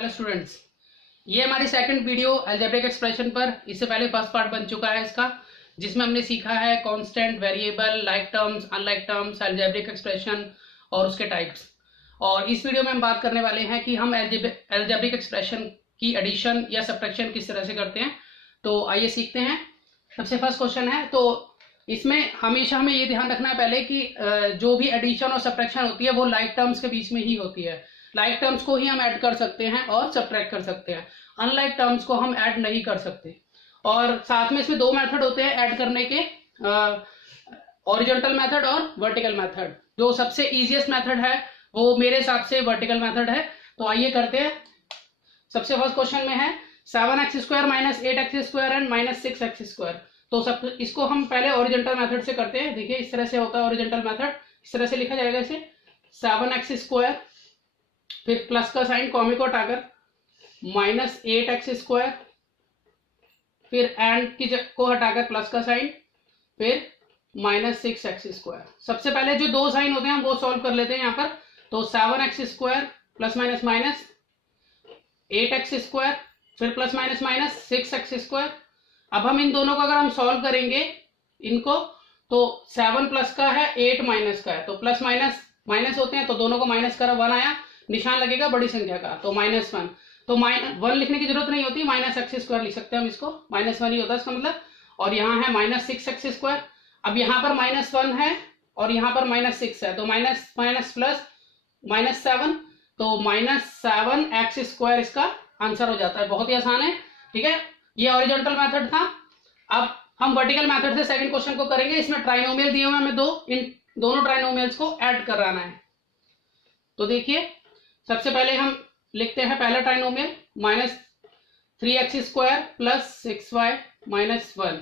Hello students, ये हमारी second video algebraic expression पर। इससे पहले फर्स्ट पार्ट बन चुका है इसका, जिसमें हमने सीखा है constant, variable, like terms, unlike terms, algebraic expression और उसके टाइप्स। और इस वीडियो में हम बात करने वाले हैं कि हम अलजेब्रिक एक्सप्रेशन की एडिशन या सब्ट्रैक्शन किस तरह से करते हैं। तो आइए सीखते हैं। सबसे फर्स्ट क्वेश्चन है, तो इसमें हमेशा हमें ये ध्यान रखना है पहले कि जो भी एडिशन और सब्ट्रैक्शन होती है वो लाइक टर्म्स के बीच में ही होती है। लाइक टर्म्स को ही हम ऐड कर सकते हैं और सब्ट्रैक्ट कर सकते हैं, अनलाइक टर्म्स को हम ऐड नहीं कर सकते। और साथ में इसमें दो मेथड होते हैं ऐड करने के, हॉरिजॉन्टल मेथड और वर्टिकल मेथड। जो सबसे इजीएस्ट मेथड है वो मेरे हिसाब से वर्टिकल मेथड है। तो आइए करते हैं। सबसे फर्स्ट क्वेश्चन में है 7x² - 8x² एंड -6x²। तो सब इसको हम पहले हॉरिजॉन्टल मेथड से करते हैं। देखिए इस तरह से होता है हॉरिजॉन्टल मेथड। इस तरह से लिखा जाएगा इसे 7x², फिर प्लस का साइन कॉमी को हटाकर -8x², फिर एंड की को हटाकर प्लस का साइन, फिर -6x²। सबसे पहले जो दो साइन होते हैं हम वो सॉल्व कर लेते हैं यहाँ पर। तो 7x² plus minus minus 8x², फिर प्लस माइनस माइनस 6x²। अब हम इन दोनों को अगर हम सॉल्व करेंगे इनको, तो 7 प्लस का है, 8 माइनस का है, तो प्लस माइनस माइनस होते हैं, तो दोनों को माइनस करा 1 आया, निशान लगेगा बड़ी संख्या का, तो -1। तो -1 लिखने की जरूरत नहीं होती, -x² लिख सकते हैं हम इसको, -1 ही होता है इसका मतलब। और यहाँ है -6x²। अब यहाँ पर -1 है और यहाँ पर -6 है, तो माइनस माइनस प्लस -7, तो -7x² इसका आंसर हो जाता है। बहुत ही आसान है, ठीक है। ये हॉरिजॉन्टल मेथड था। अब हम वर्टिकल मेथड से सेकंड क्वेश्चन को करेंगे। इसमें ट्राइनोमियल दिए हुए हमें दो, इन दोनों ट्राइनोमियल्स को ऐड कराना है। तो देखिए सबसे पहले हम लिखते हैं पहला ट्राइनोमियल -3x² + 6y - 1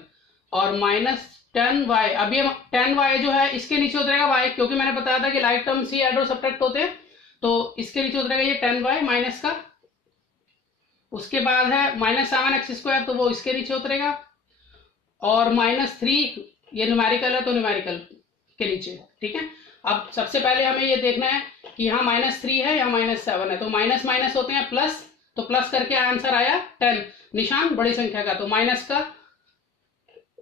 और -10y। अब ये 10y जो है इसके नीचे उतरेगा y, क्योंकि मैंने बताया था कि लाइक टर्म्स ही ऐड और सब्ट्रैक्ट होते हैं। तो इसके नीचे उतरेगा ये 10y माइनस का। उसके बाद है -7x², तो वो इसके नीचे उतरेगा। और -3 ये न्यूमेरिकल है तो न्यूमेरिकल के नीचे, ठीक है। अब सबसे पहले हमें ये देखना है कि यहाँ -3 है, यहाँ -7 है, तो माइनस माइनस होते हैं प्लस, तो प्लस करके आंसर आया 10, निशान बड़ी संख्या का, तो माइनस का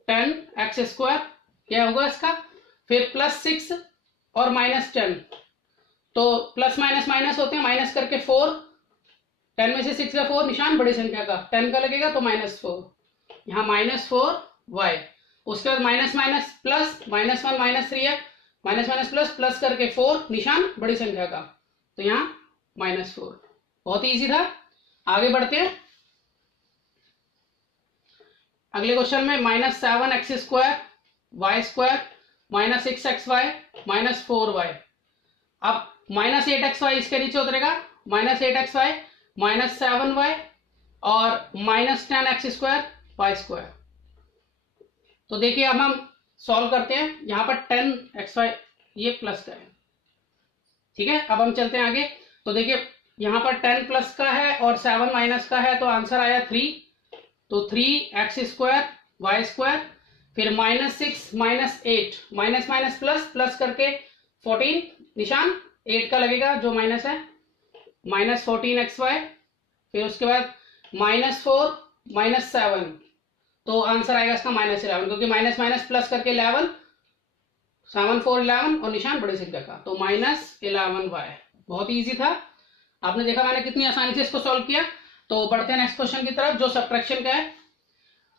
10x², क्या होगा इसका। फिर +6 और -10, तो प्लस माइनस माइनस होते हैं, माइनस करके 4, 10 में से 6 का 4, निशान बड़ी संख्या का 10 का लगेगा, तो -4, यहाँ -4y। उसके बाद माइनस माइनस प्लस, -1 -3 है, माइनस माइनस प्लस, प्लस करके 4, निशान बड़ी संख्या का, तो यहाँ -4। बहुत ही इजी था। आगे बढ़ते हैं। अगले क्वेश्चन में -7x² y² -6xy -4y। अब -8xy इसके नीचे उतरेगा, -8xy -7y और -10x² y²। तो देखिए अब हम सॉल्व करते हैं। यहाँ पर 10xy ये प्लस का है, ठीक है। अब हम चलते हैं आगे। तो देखिए यहाँ पर 10 प्लस का है और 7 माइनस का है, तो आंसर आया 3, तो 3x² y²। फिर -6 -8, माइनस माइनस प्लस, प्लस करके 14, निशान 8 का लगेगा जो माइनस है, -14xy। फिर उसके बाद -4 -7, तो आंसर आएगा इसका -11, क्योंकि माइनस माइनस प्लस करके 11, 7 4 11 और निशान बड़ी संख्या का, तो -11y। बहुत इजी था। आपने देखा मैंने कितनी आसानी से इसको सॉल्व किया। तो बढ़ते हैं नेक्स्ट क्वेश्चन की तरफ, जो सब्ट्रैक्शन का है।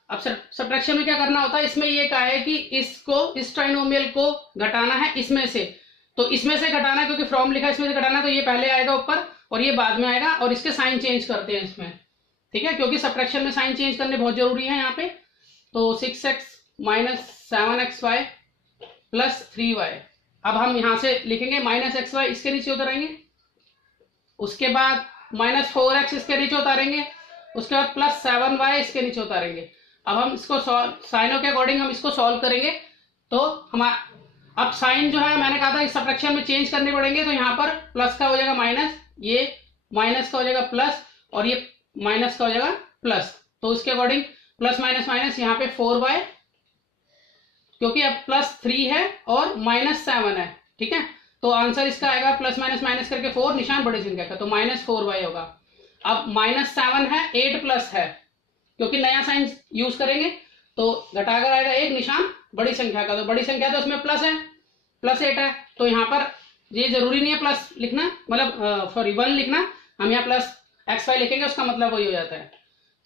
अब सब्ट्रैक्शन में क्या करना होता है, इसमें ये कहा है कि इसको, इस ट्राइनोमियल को घटाना है इसमें से। तो इसमें से घटाना है, क्योंकि फ्रॉम लिखा है इसमें से घटाना, तो ये पहले आएगा ऊपर और ये बाद में आएगा, और इसके साइन चेंज करते हैं इसमें, ठीक है, क्योंकि सब्ट्रैक्शन में साइन चेंज करने बहुत जरूरी है यहाँ पे। तो 6x - 7xy + 3y। अब हम यहाँ से लिखेंगे -xy इसके नीचे उतारेंगे, उसके बाद -4x इसके नीचे उतारेंगे, उसके बाद +7y इसके नीचे उतारेंगे। अब हम इसको साइनों के अकॉर्डिंग हम इसको सॉल्व करेंगे। तो हम अब साइन जो है मैंने कहा था इस सब्ट्रैक्शन में चेंज करने पड़ेंगे, तो यहाँ पर प्लस का हो जाएगा माइनस, ये माइनस का हो जाएगा प्लस, और ये माइनस का हो जाएगा प्लस। तो इसके अकॉर्डिंग प्लस माइनस माइनस, यहाँ पे 4y, क्योंकि अब +3 है और -7 है, ठीक है। तो आंसर इसका आएगा प्लस माइनस माइनस करके 4, निशान बड़ी संख्या का, तो -4y होगा। अब -7 है, 8 प्लस है, क्योंकि नया साइन यूज करेंगे तो घटाकर आएगा एक निशान बड़ी संख्या का, तो बड़ी संख्या तो उसमें प्लस है, +8 है, तो यहाँ पर ये जरूरी नहीं है प्लस लिखना, मतलब सॉरी 1 लिखना, हम यहाँ प्लस xy लिखेंगे, उसका मतलब वही हो जाता है।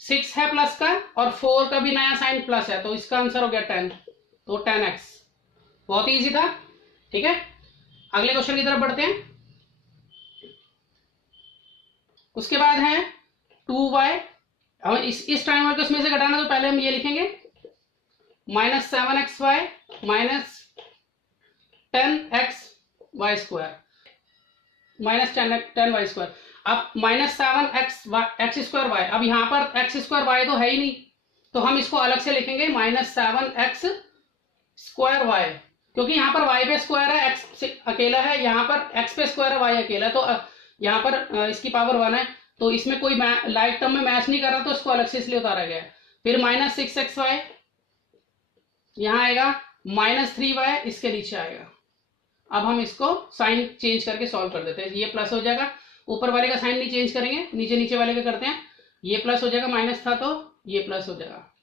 6 है प्लस का और 4 का भी नया साइन प्लस है, तो इसका आंसर हो गया 10, तो 10x। बहुत ही ईजी था, ठीक है। अगले क्वेश्चन की तरफ बढ़ते हैं। उसके बाद है 2y, हम इस ट्रायंगल को इसमें से घटाना, तो पहले हम ये लिखेंगे -7xy -10xy² -10y²। अब -7x² अब यहां पर x² तो है ही नहीं, तो हम इसको अलग से लिखेंगे -7x² क्योंकि यहाँ पर y पे स्क्वायर है, x अकेला है, यहाँ पर x पे स्क्वायर है, y अकेला है, तो यहाँ पर इसकी पावर 1 है, तो इसमें कोई लाइक टर्म में मैच नहीं कर रहा, तो इसको अलग से इसलिए उतारा गया है। फिर -6xy यहाँ आएगा, -3y इसके नीचे आएगा। अब हम इसको साइन चेंज करके सॉल्व कर देते हैं, ये प्लस हो जाएगा, ऊपर वाले का साइन नहीं चेंज करेंगे, नीचे वाले का करते हैं, ये प्लस हो जाएगा, माइनस था तो ये प्लस हो जाएगा,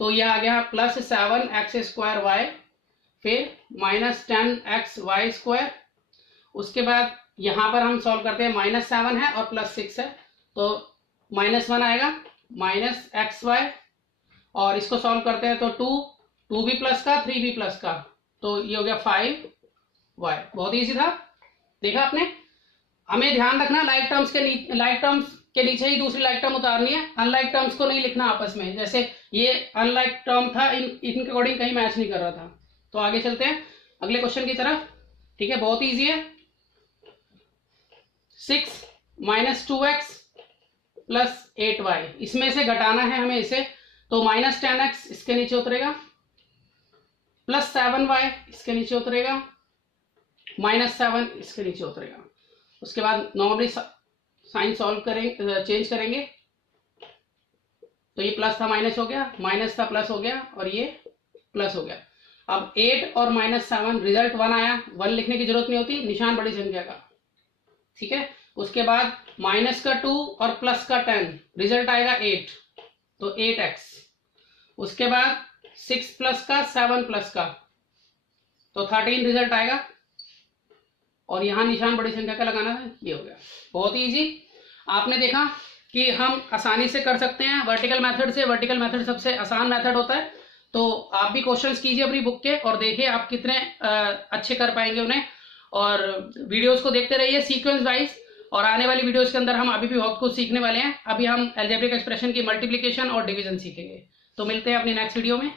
तो ये आ गया +7x²y, फिर -10xy²। उसके बाद यहां पर हम सॉल्व करते हैं, -7 है और +6 है, तो -1 आएगा, -xy, और इसको सॉल्व करते हैं तो 2 भी प्लस का, 3 भी प्लस का, तो ये हो गया 5y। बहुत ईजी था, देखा आपने। हमें ध्यान रखना लाइक टर्म्स के नीचे ही दूसरी लाइक टर्म उतारनी है, अनलाइक टर्म्स को नहीं लिखना आपस में, जैसे ये अनलाइक टर्म था, इनके अकॉर्डिंग कहीं मैच नहीं कर रहा था। तो आगे चलते हैं अगले क्वेश्चन की तरफ, ठीक है, बहुत ईजी है। 6 - 2x + 8y, इसमें से घटाना है हमें इसे, तो -10x इसके नीचे उतरेगा, +7y इसके नीचे उतरेगा, -7 इसके नीचे उतरेगा। उसके बाद नॉर्मली साइन सॉल्व करेंगे, चेंज करेंगे, तो ये प्लस था माइनस हो गया, माइनस था प्लस हो गया, और ये प्लस हो गया। अब 8 और -7 रिजल्ट 1 आया, 1 लिखने की जरूरत नहीं होती, निशान बड़ी संख्या का, ठीक है। उसके बाद -2 और +10 रिजल्ट आएगा 8, तो 8x। उसके बाद 6 प्लस का, 7 प्लस का, तो 13 रिजल्ट आएगा, और यहां निशान बड़ी संख्या का लगाना है, ये हो गया। बहुत ही इजी, आपने देखा कि हम आसानी से कर सकते हैं वर्टिकल मेथड से, वर्टिकल मेथड सबसे आसान मेथड होता है। तो आप भी क्वेश्चंस कीजिए अपनी बुक के और देखिए आप कितने अच्छे कर पाएंगे उन्हें, और वीडियोस को देखते रहिए सीक्वेंस वाइज, और आने वाली वीडियोस के अंदर हम अभी भी बहुत कुछ सीखने वाले हैं। अभी हम अलजेब्रिक एक्सप्रेशन की मल्टीप्लिकेशन और डिवीजन सीखेंगे। तो मिलते हैं अपनी नेक्स्ट वीडियो में।